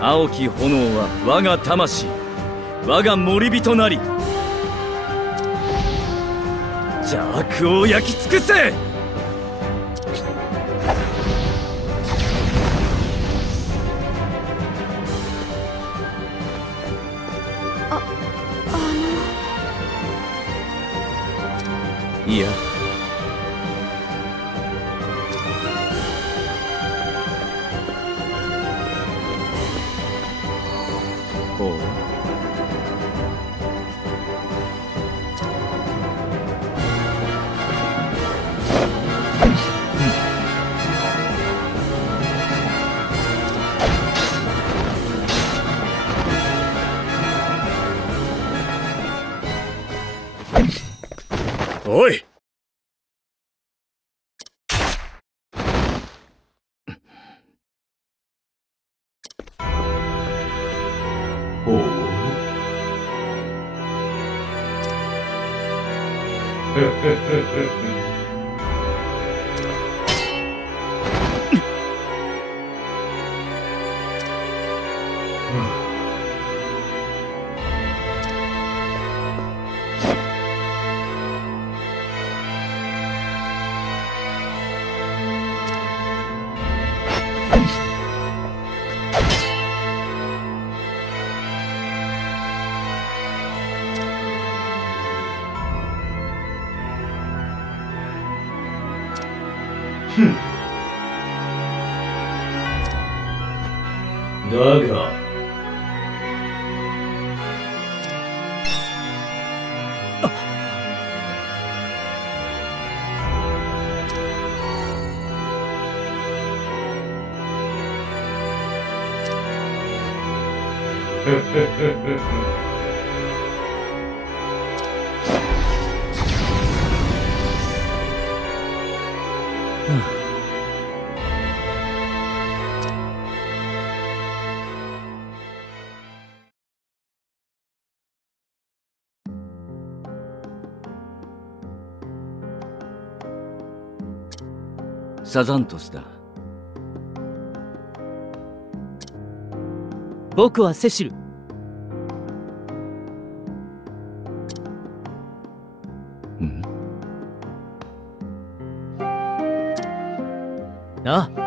青き炎は我が魂、我が守人なり。邪悪を焼き尽くせ。いや、ほう。おい。ほう。だがサザントスだ。僕はセシル。ん？ああ。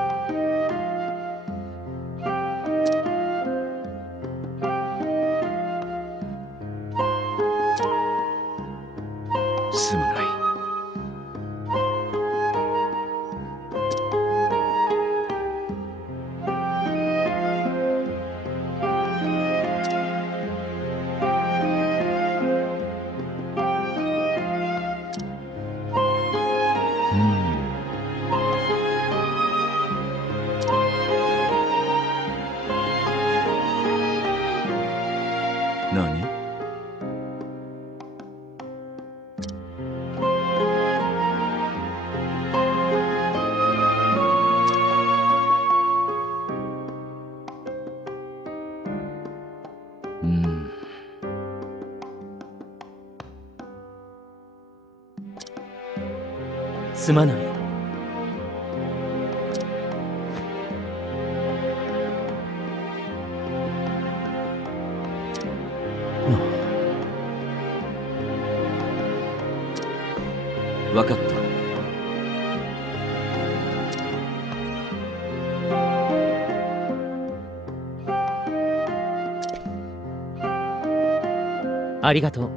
すまない。何？すまない。わかった。ありがとう。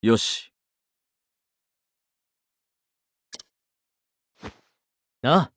よし。ああ。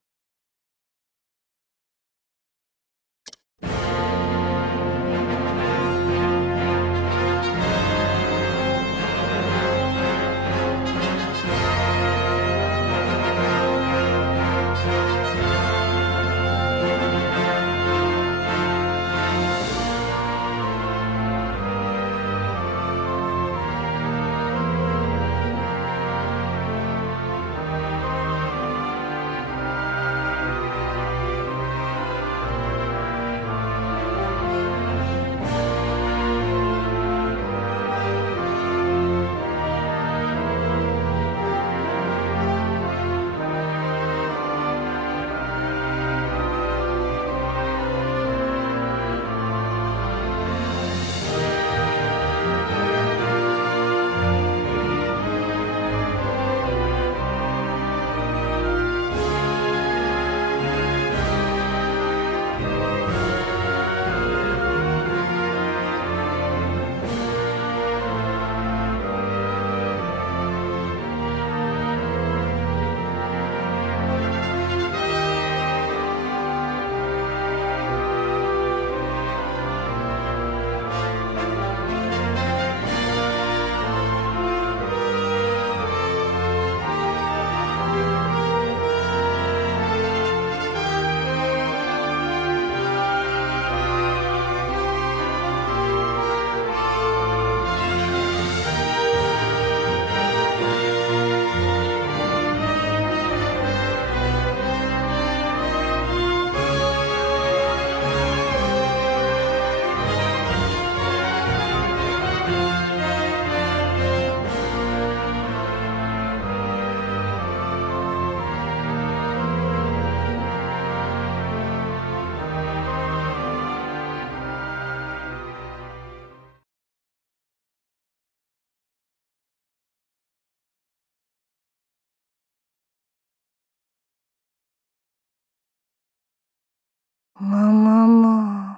むむむ。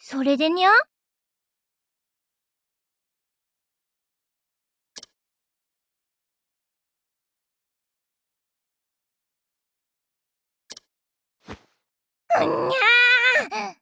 それでにゃ？にゃー。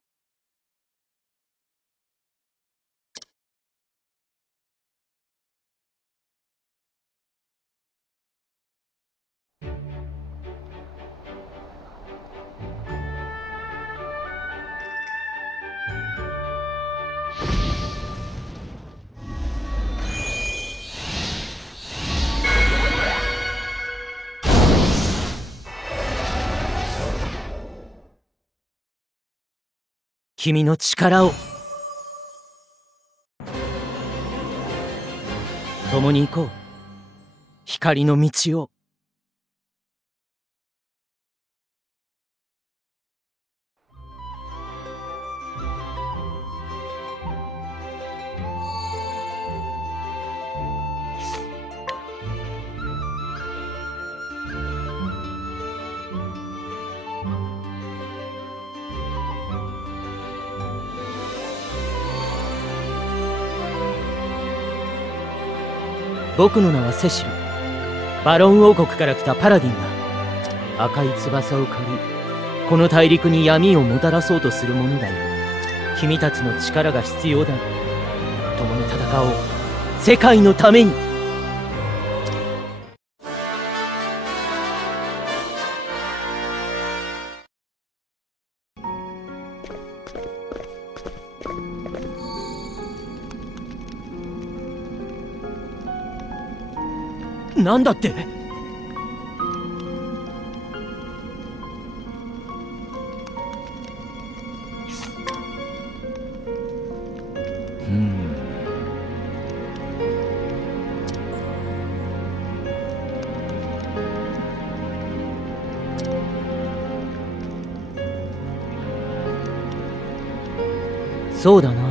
君の力を共に行こう。光の道を。僕の名はセシル。バロン王国から来たパラディンだ。赤い翼を借り、この大陸に闇をもたらそうとする者だよ。君たちの力が必要だ。共に戦おう。世界のために。なんだって？そうだな。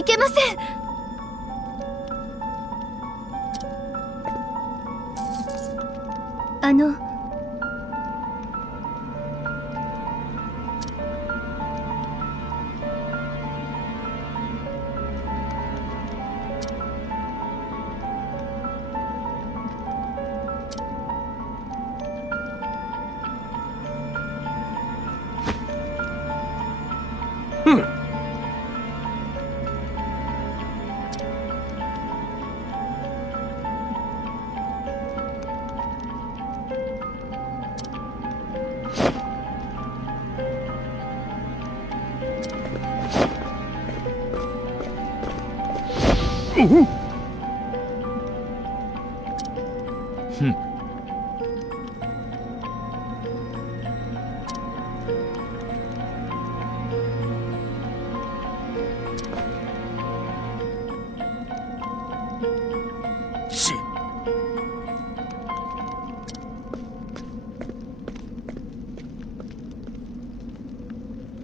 いけません。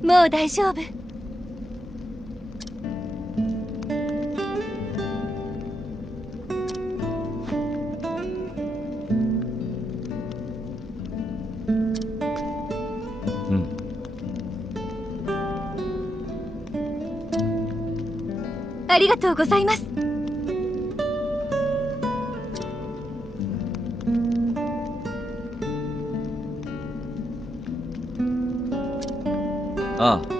もう大丈夫。ありがとうございます。ああ。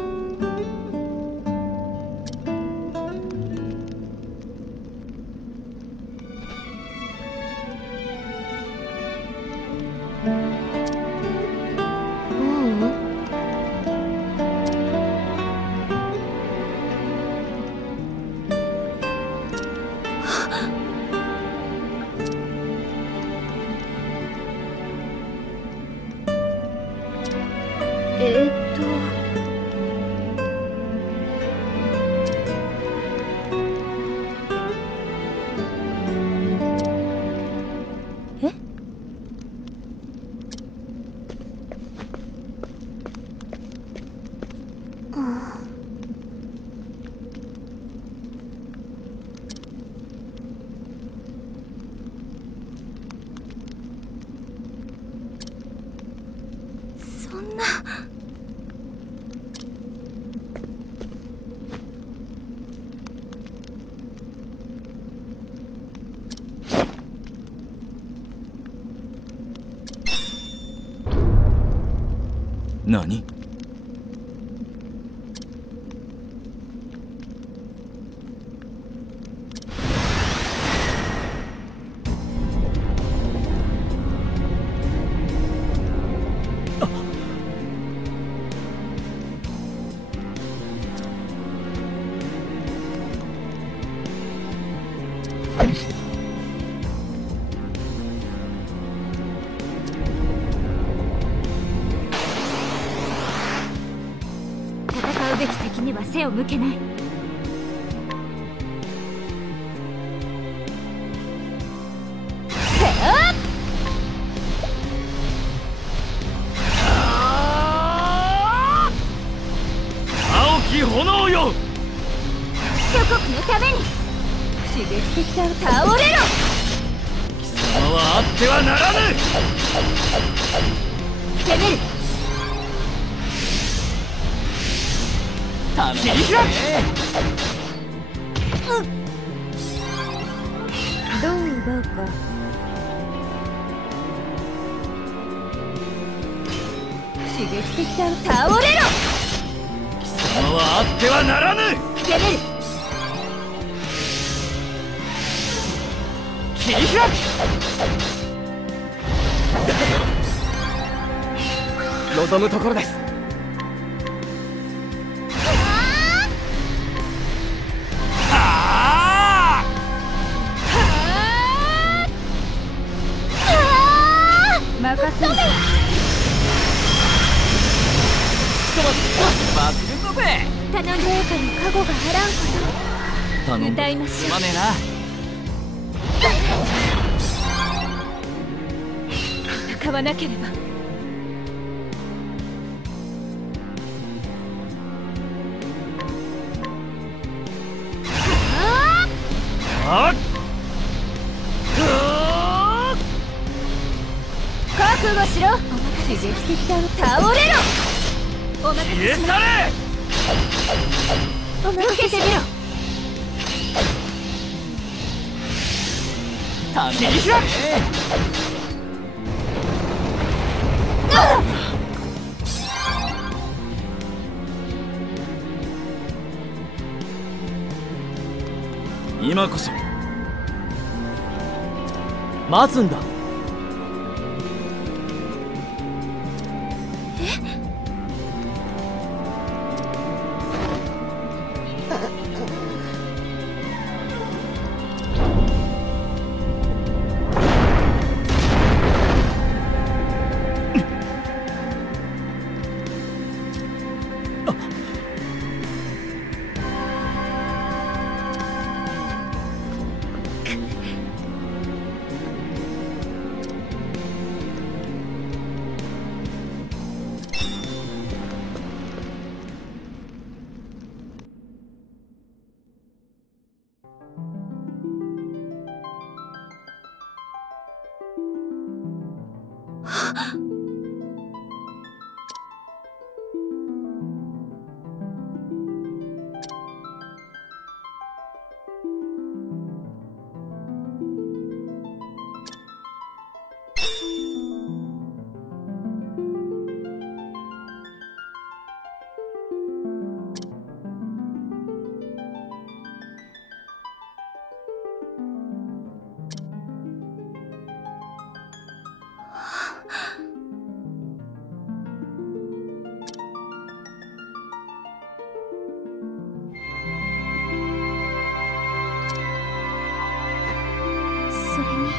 そんな。何？戦うべき敵には背を向けない。青き炎よ！諸国のために刺激的だ。倒れろ！貴様はあってはならぬ！攻める！切り開く！どう奪うか。刺激的だ。倒れろ！貴様はあってはならぬ！攻める！切り開く！望むところです。任せる。忘れんのぜ。頼んで陛下の加護があらんこと歌いましょう。すまねえな。戦わなければ。覚悟しろ。刺激的だ。倒れろ。お任せします。お任せしてみろ。試し開け。今こそ待つんだ。それに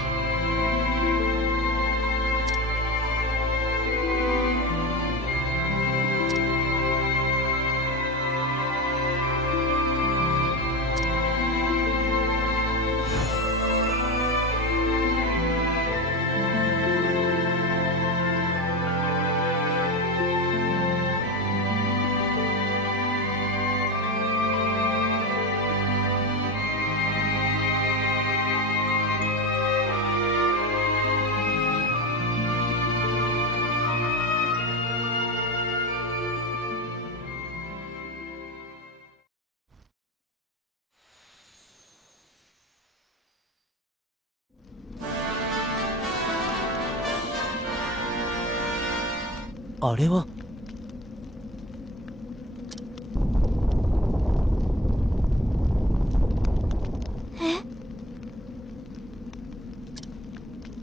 あれは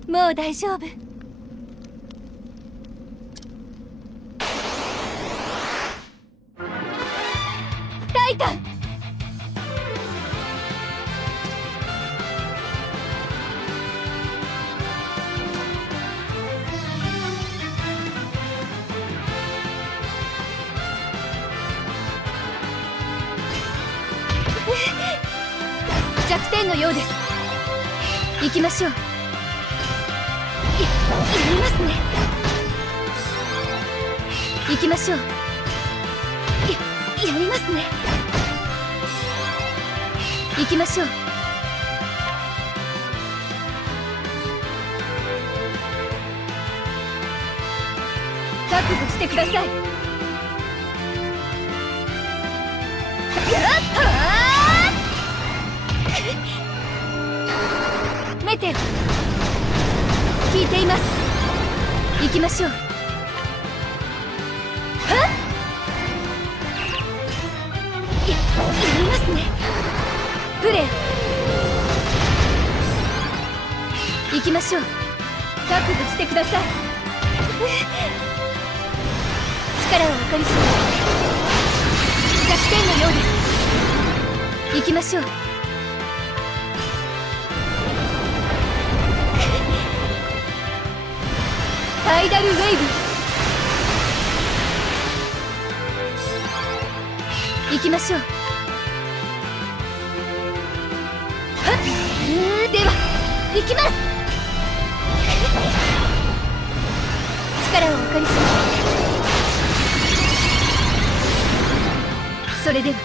もう大丈夫。タイタン。弱点のようです。行きましょう。やりますね。行きましょう。やりますね。行きましょう。覚悟してください。メテオ聞いています。行きましょう。はっやりますね。プレイ行きましょう。覚悟してください。力をお借りします。弱点のようです。行きましょう。タイダルウェイブ行きましょう。はっでは行きます。力をお借りします。それでは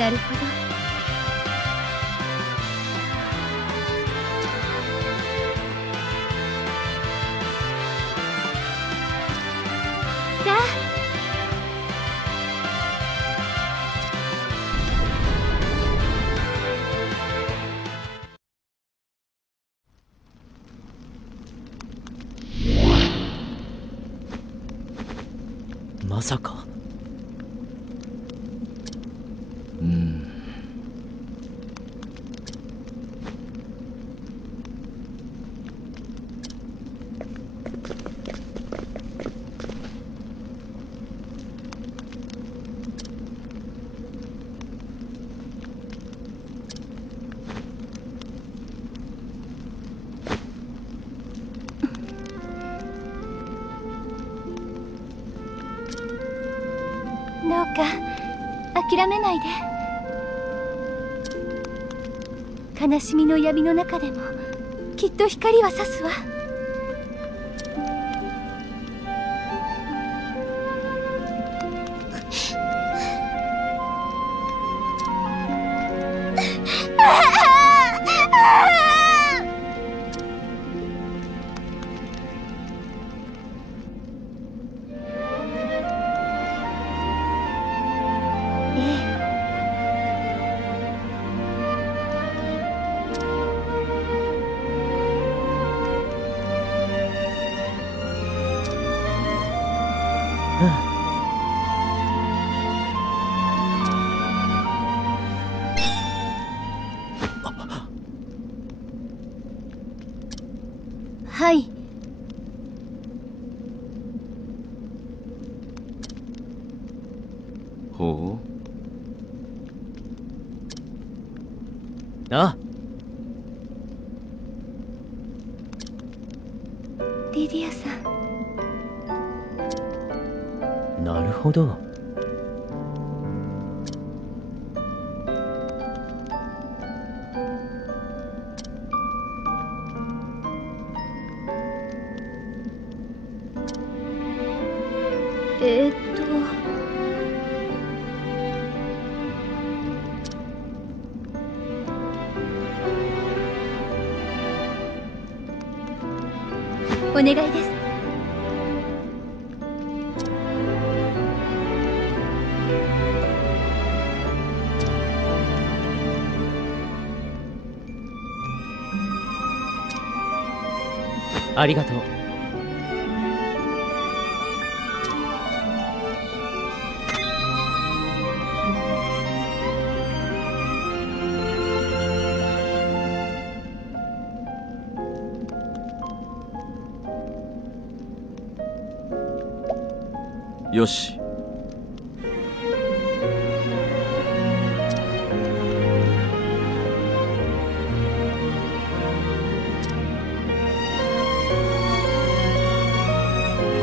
なるほど。さあ、まさか。どうか諦めないで。悲しみの闇の中でもきっと光は差すわ。はい。ほう。ああ。リディアさん。なるほど。お願いです。ありがとう。よし。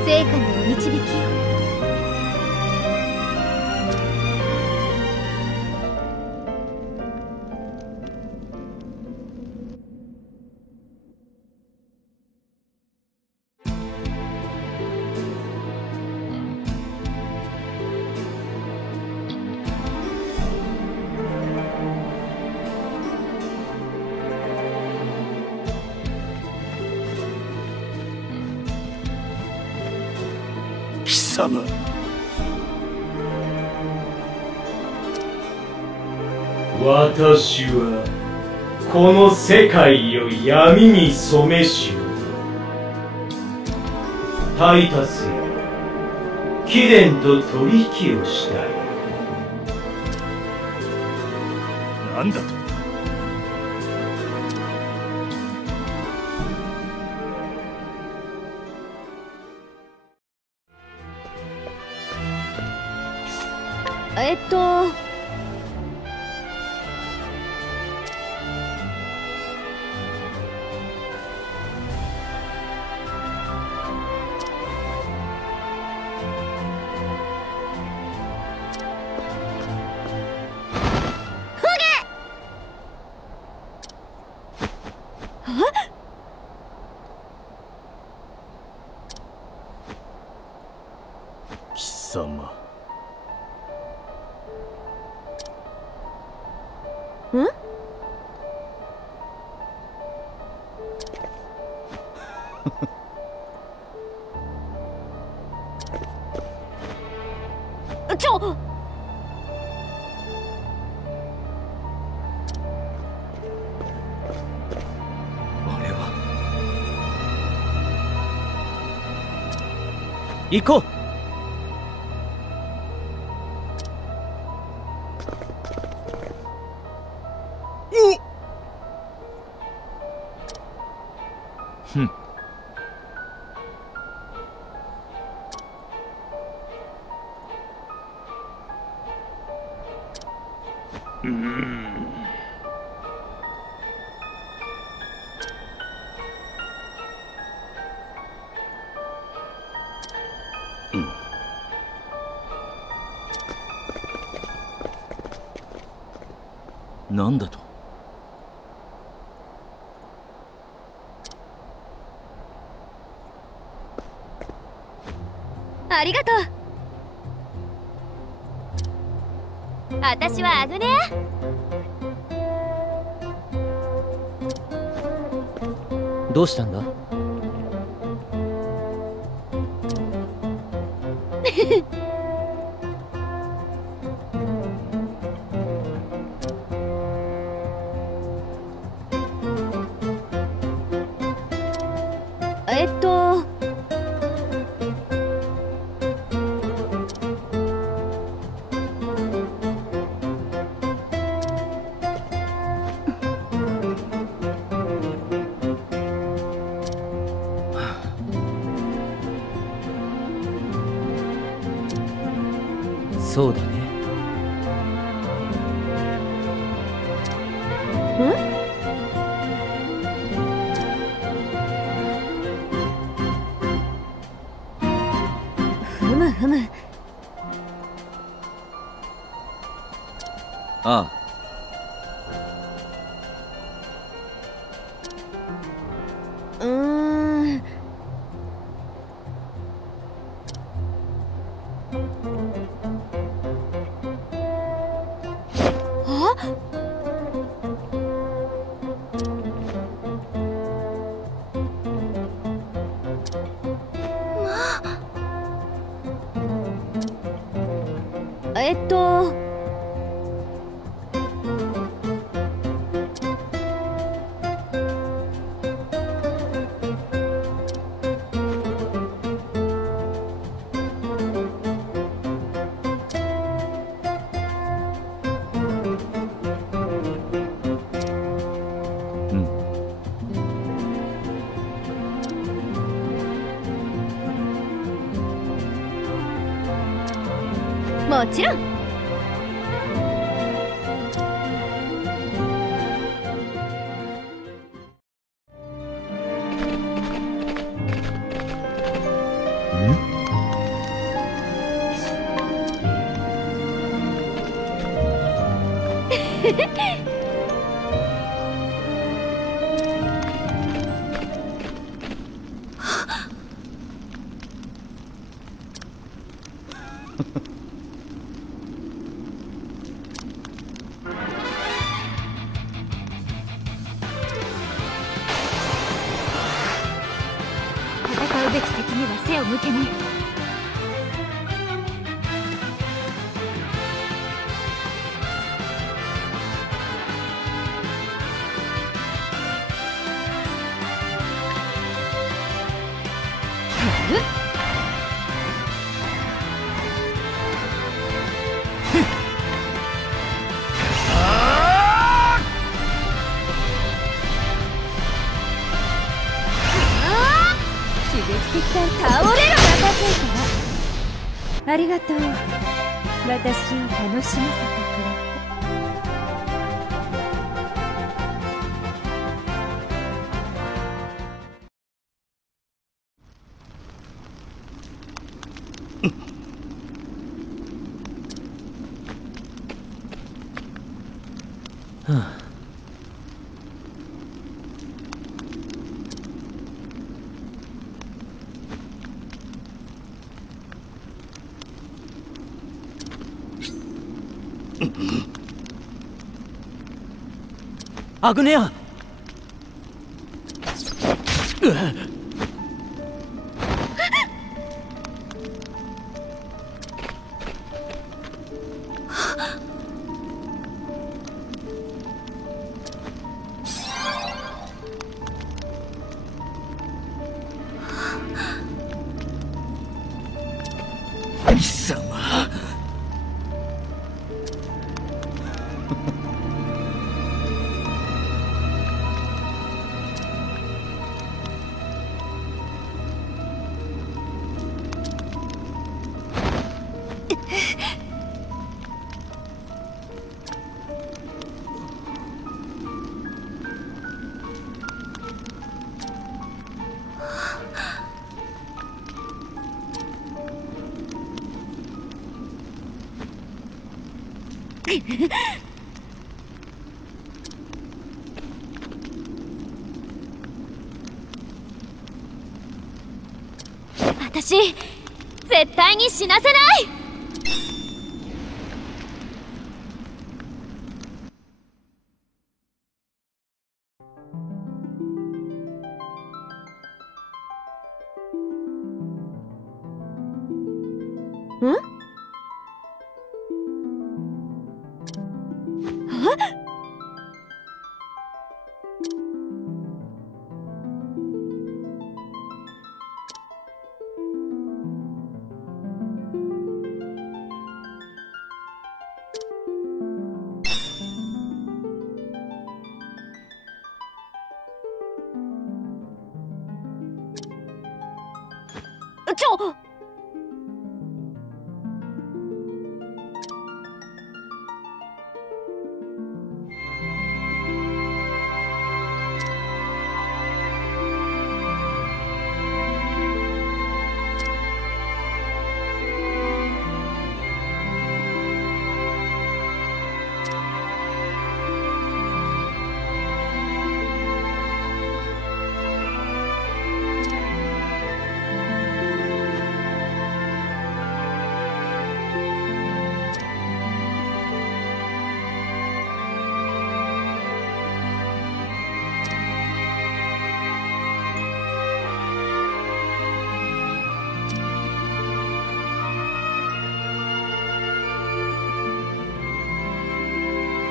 成果のお導きを。貴様、私はこの世界を闇に染めし者タイタスよ、貴殿と取引をしたい。なんだと。貴様、ん？ちょ！あれは。行こう。ふん。なんだと。ありがとう。私はアグネア。どうしたんだ？そうだね。ふむふむ。ああ。もちろん。戦うべき敵には背を向けない。倒れろ。任せたわ。ありがとう。私を楽しませてくれはあ。アグネア。貴様。私絶対に死なせない。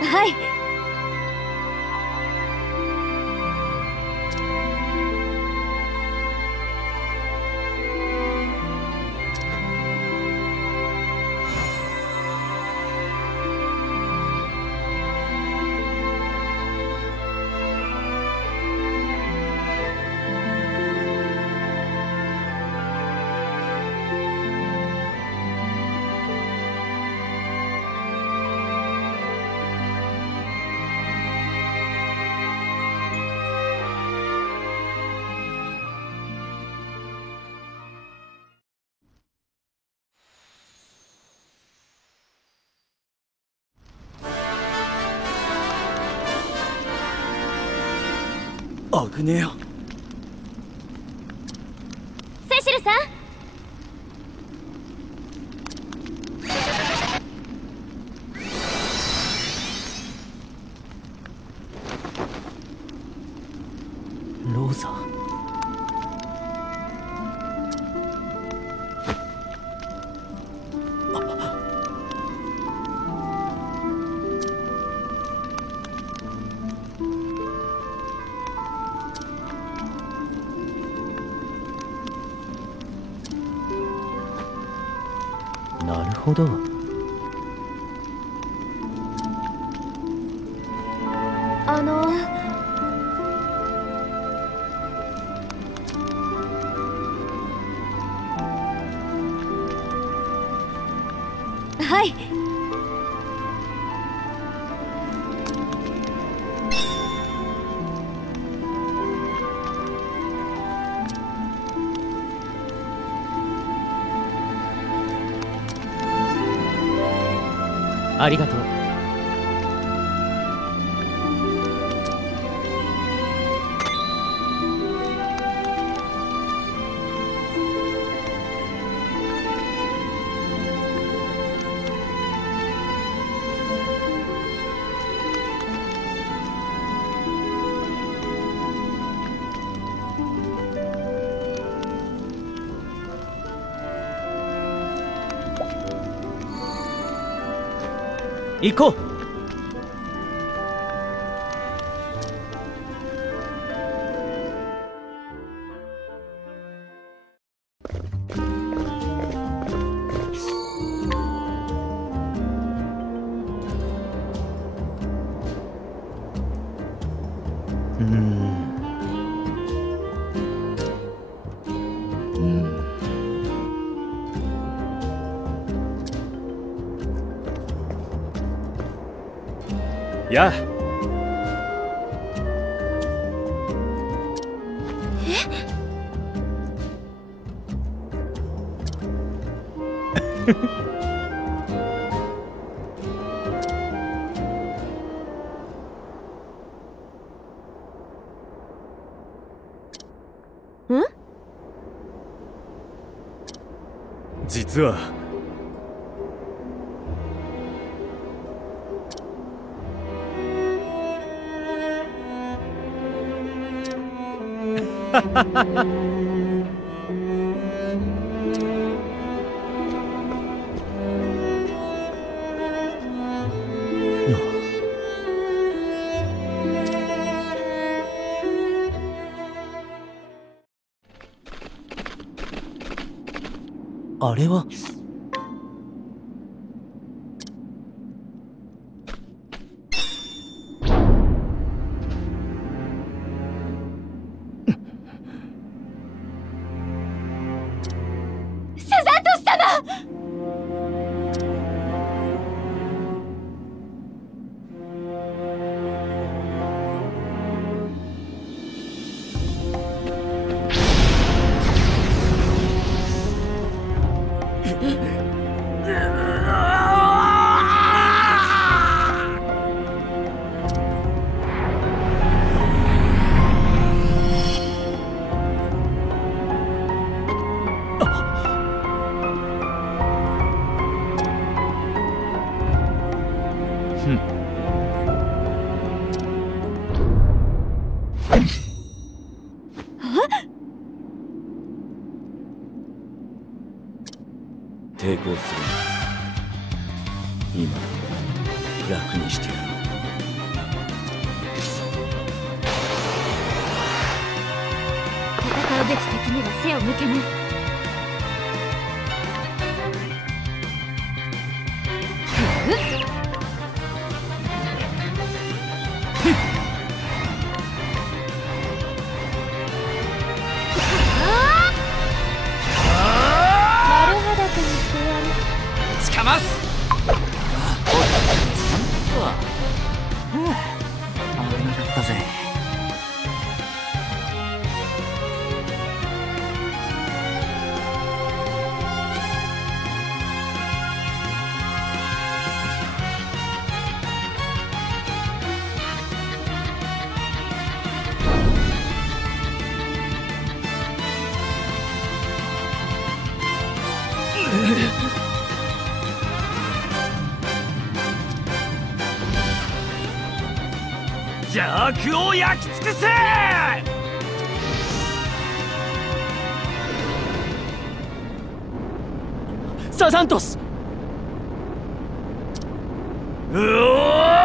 はい。アグネア。セシルさん。ローザ。なるほど。はい。ありがとう。行こう。やあ。実はあれはサザントス様。抵抗するな。今楽にしてやろう。戦うべき敵には背を向けない。丸裸にしてやる。つかます。危なかったぜ。邪悪を焼き尽くせ。サザントス。うおー！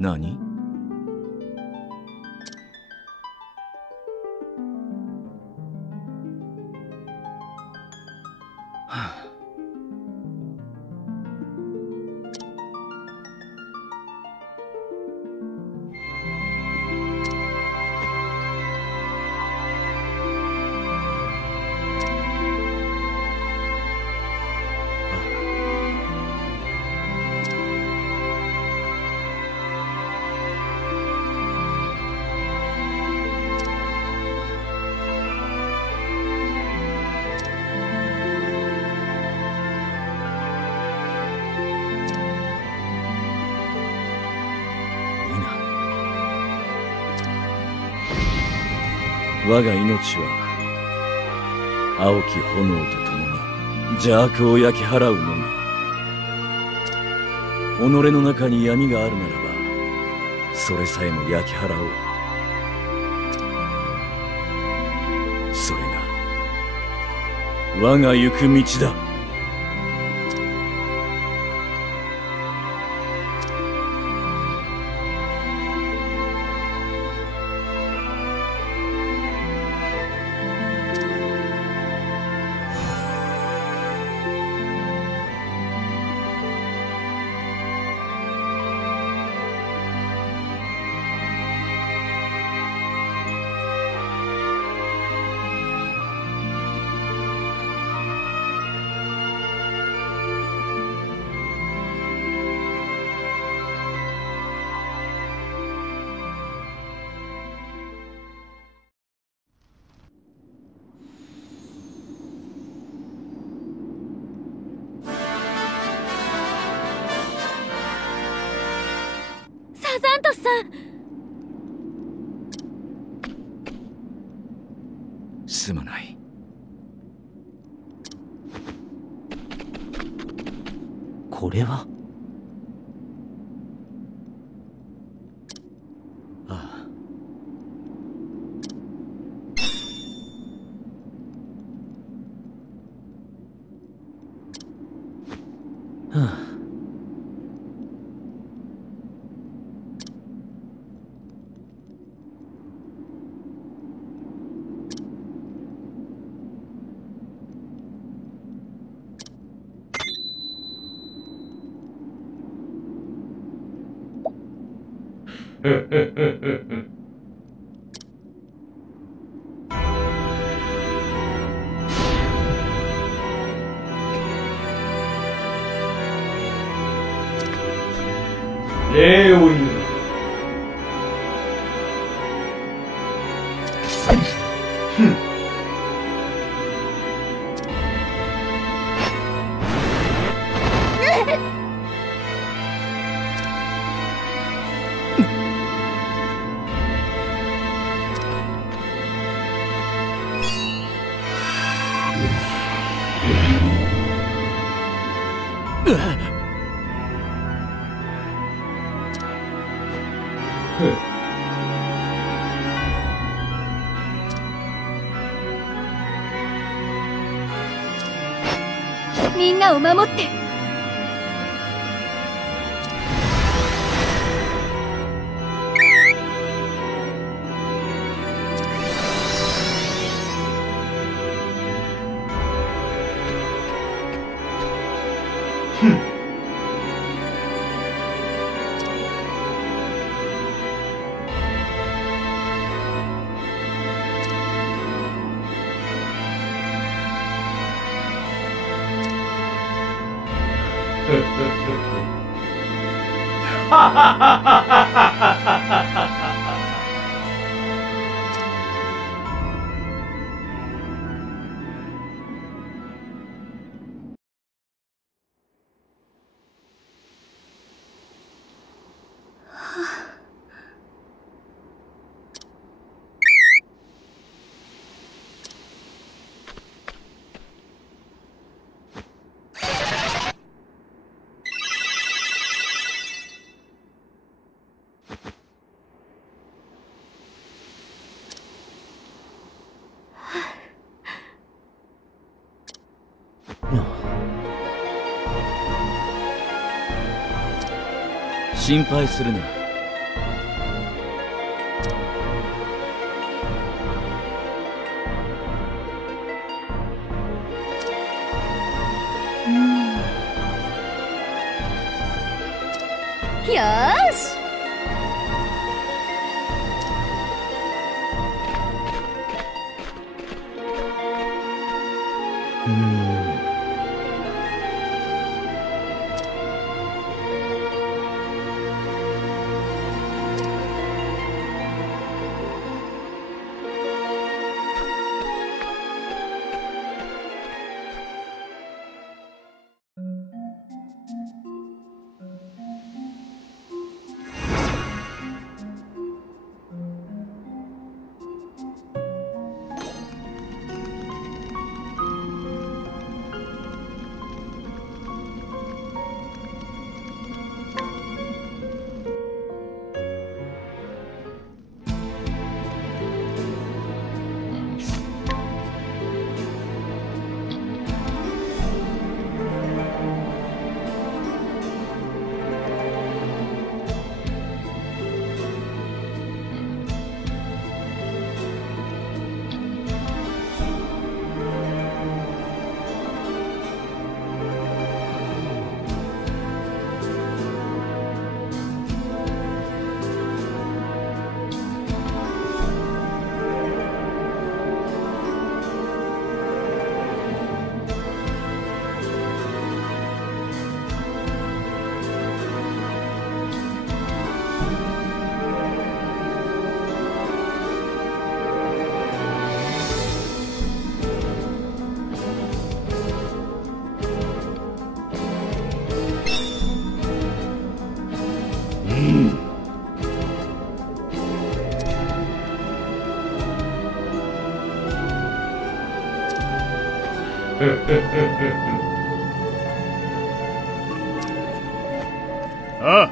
何？我が命は青き炎と共に邪悪を焼き払うのみ。己の中に闇があるならばそれさえも焼き払おう。それが我が行く道だ。サザントスさん、すまない。これはああ。はあ。礼を言う。みんなを守って。心配するな。よーし。ああ。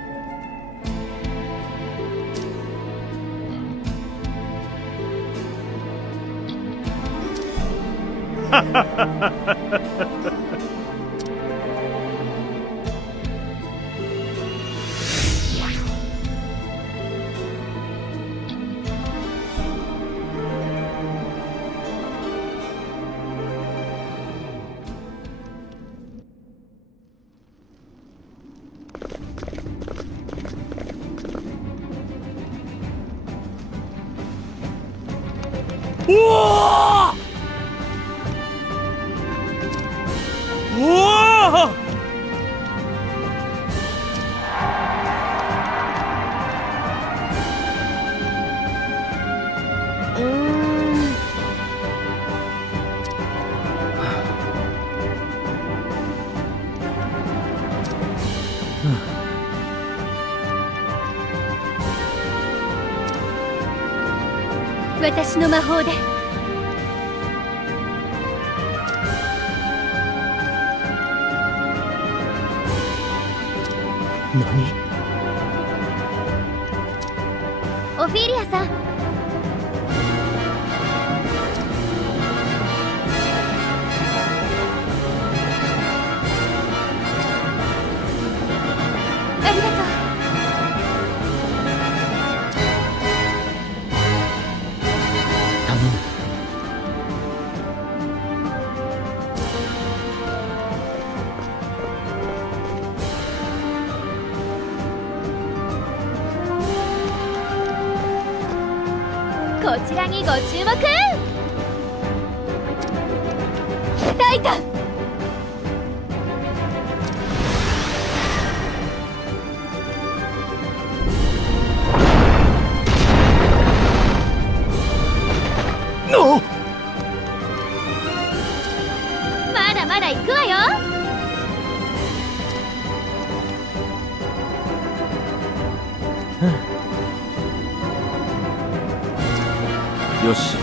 おおおお。私の魔法で。何？オフィリアさん。ありがとう。頼む。こちらにご注目。タイタン。まだまだ行くわよ。よし、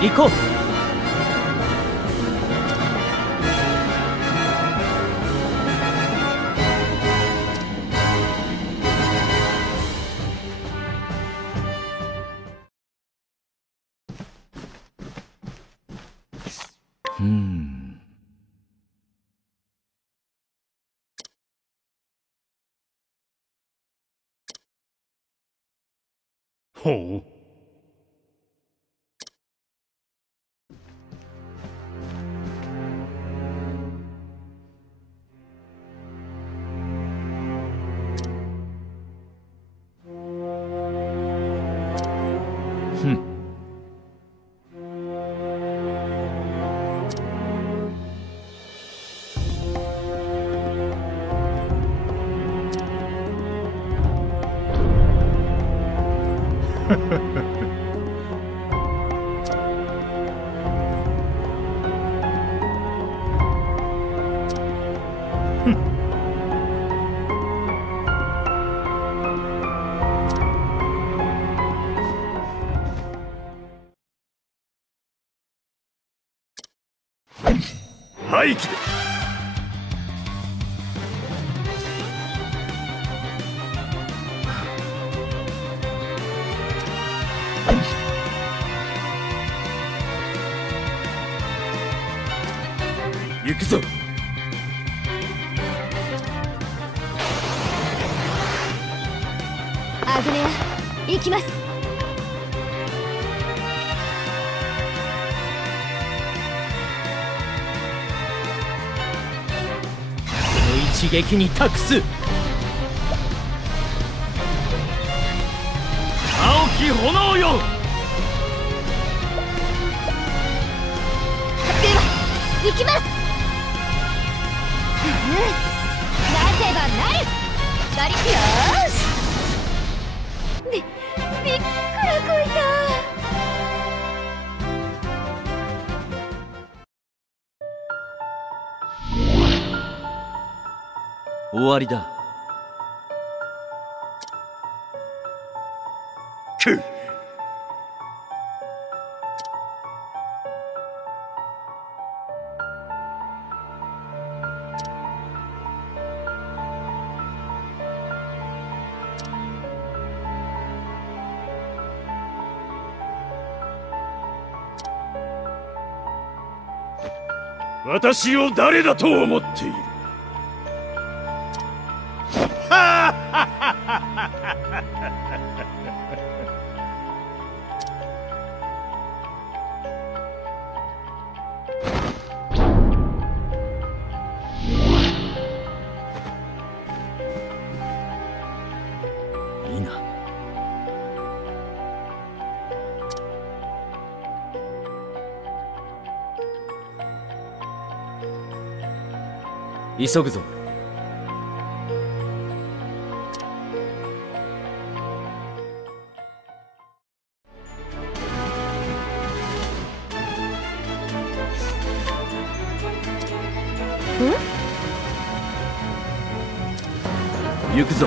行こう。ほう。廃棄で。行くぞ。アグネア、行きます。一撃に託す。青き炎よ。では行きます。なせばなる。左よーし。びっくらこいた。終わりだ。くっ。私を誰だと思っている。いいな。急ぐぞ。行くぞ。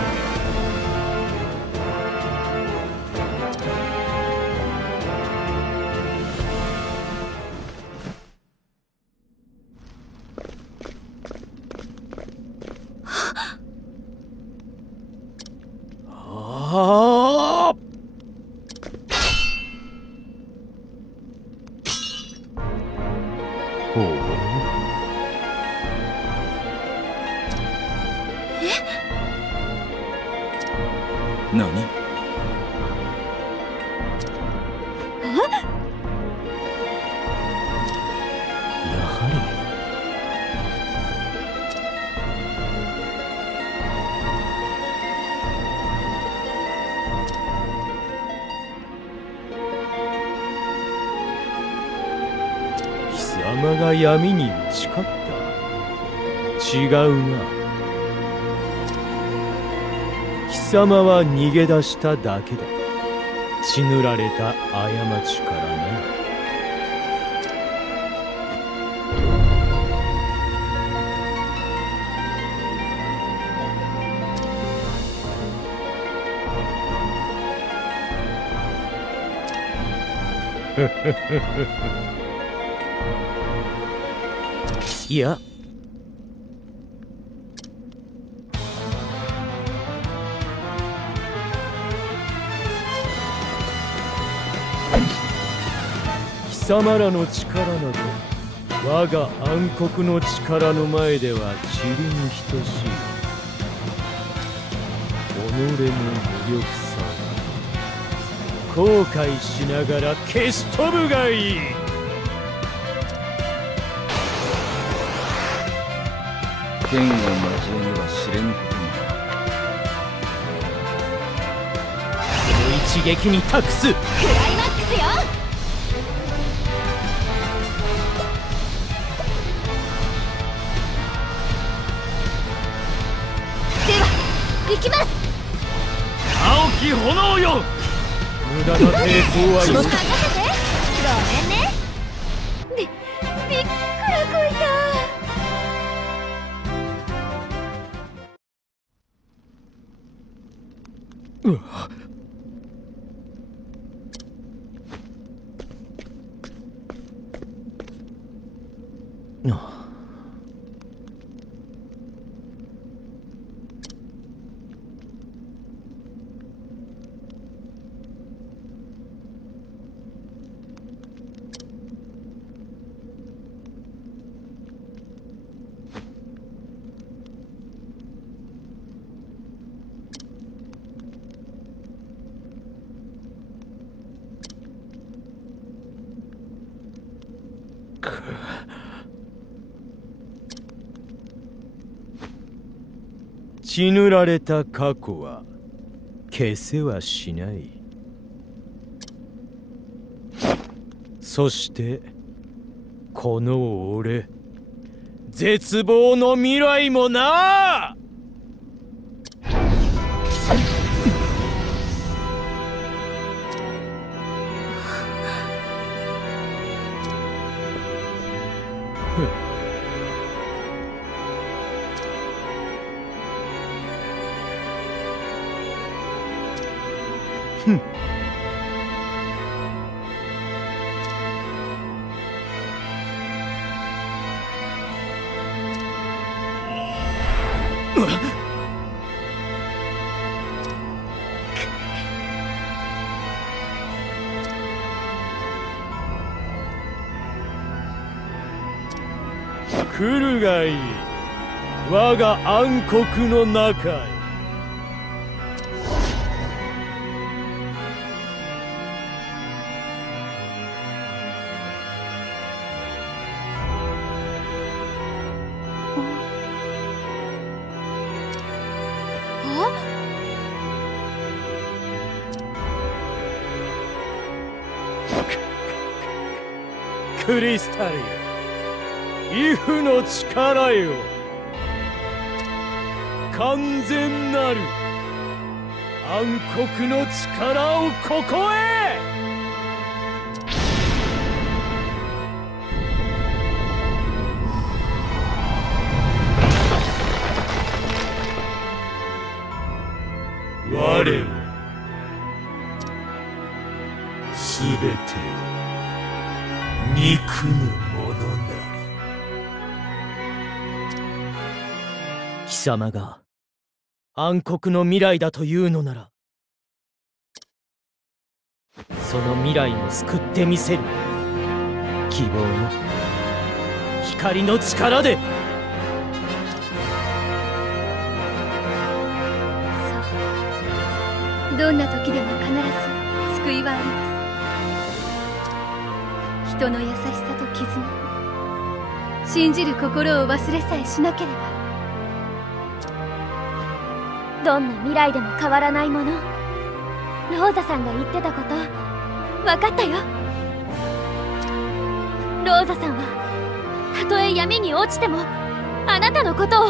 ああ。ほう。何？やはり。貴様が闇に打ち勝った。違うな。貴様は逃げ出しただけだ。血塗られた過ちからな。いや、貴様らの力など我が暗黒の力の前では塵に等しい。己の無力さを後悔しながら消し飛ぶがいい。剣を交えねば知れぬことに。この一撃に託す。クライマックスよ。では行きます。青き炎よ、無駄な抵抗は任せて。ごよ。めんね。びっくらこいた。血塗られた過去は消せはしない。そしてこの俺、絶望の未来もな。来るがいい、我が暗黒の中へ。クリスタルよ、イフの力よ、完全なる暗黒の力をここへ。我をすべてを憎む者なり。貴様が暗黒の未来だというのなら、その未来を救ってみせる。希望の光の力で。そう、どんな時でも必ず救いはあります。人の優しさと絆、信じる心を忘れさえしなければ、どんな未来でも変わらないもの。ローザさんが言ってたこと分かったよ。ローザさんはたとえ闇に落ちてもあなたのことを。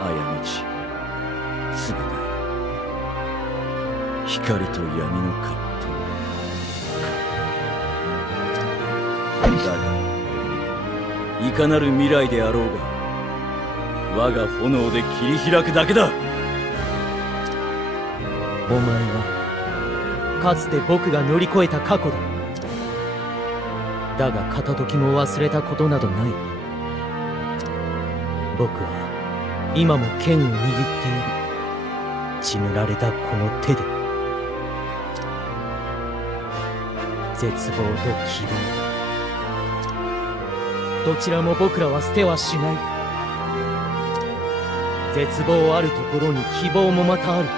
過ち、償い、光と闇の葛藤。だがいかなる未来であろうが、我が炎で切り開くだけだ。お前はかつて僕が乗り越えた過去だ。だが片時も忘れたことなどない。僕は今も剣を握っている。血塗られたこの手で。絶望と希望、どちらも僕らは捨てはしない。絶望あるところに希望もまたある。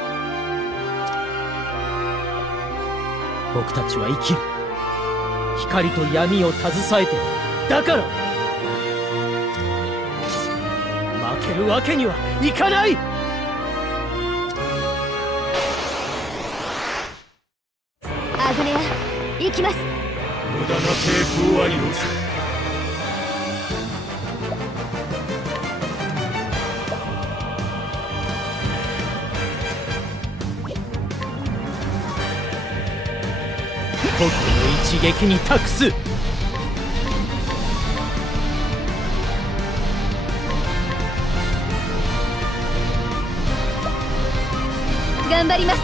僕たちは生きる。光と闇を携えて。だから負けるわけにはいかない。アグネア、行きます。無駄な抵抗はよせ。僕の一撃に託す。頑張ります。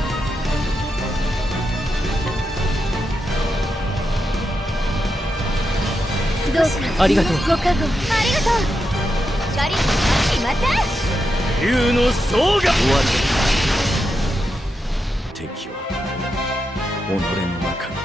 どうかありがとう。ご加護ありがとう。光決まった。竜の層が終わりだ。敵は己の中に。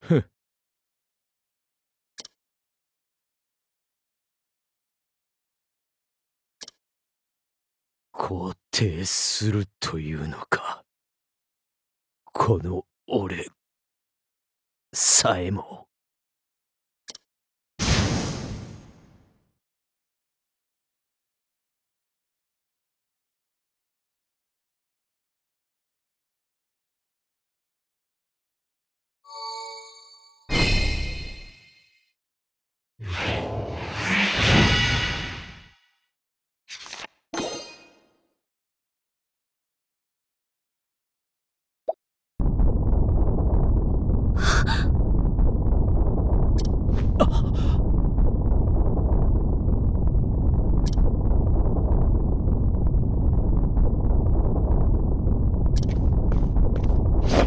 ふん。肯定するというのか。この俺さえも。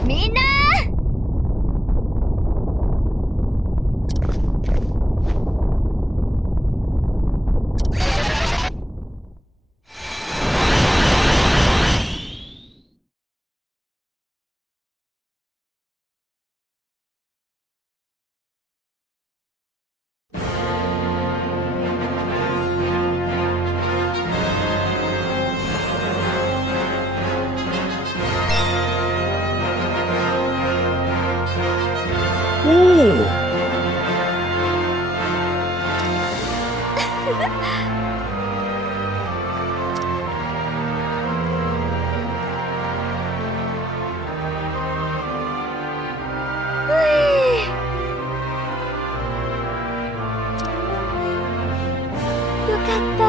みんなおお。よかった。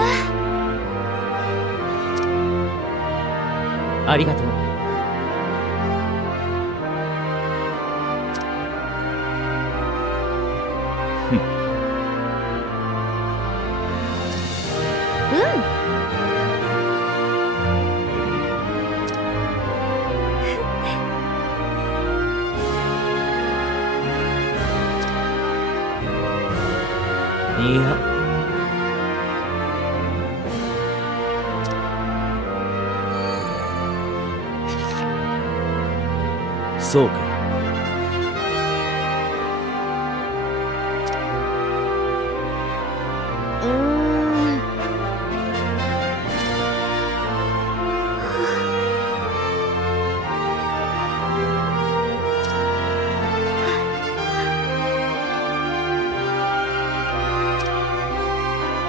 ありがとう。いや、そうか。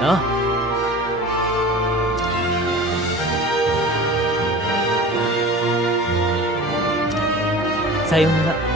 あ、さようなら。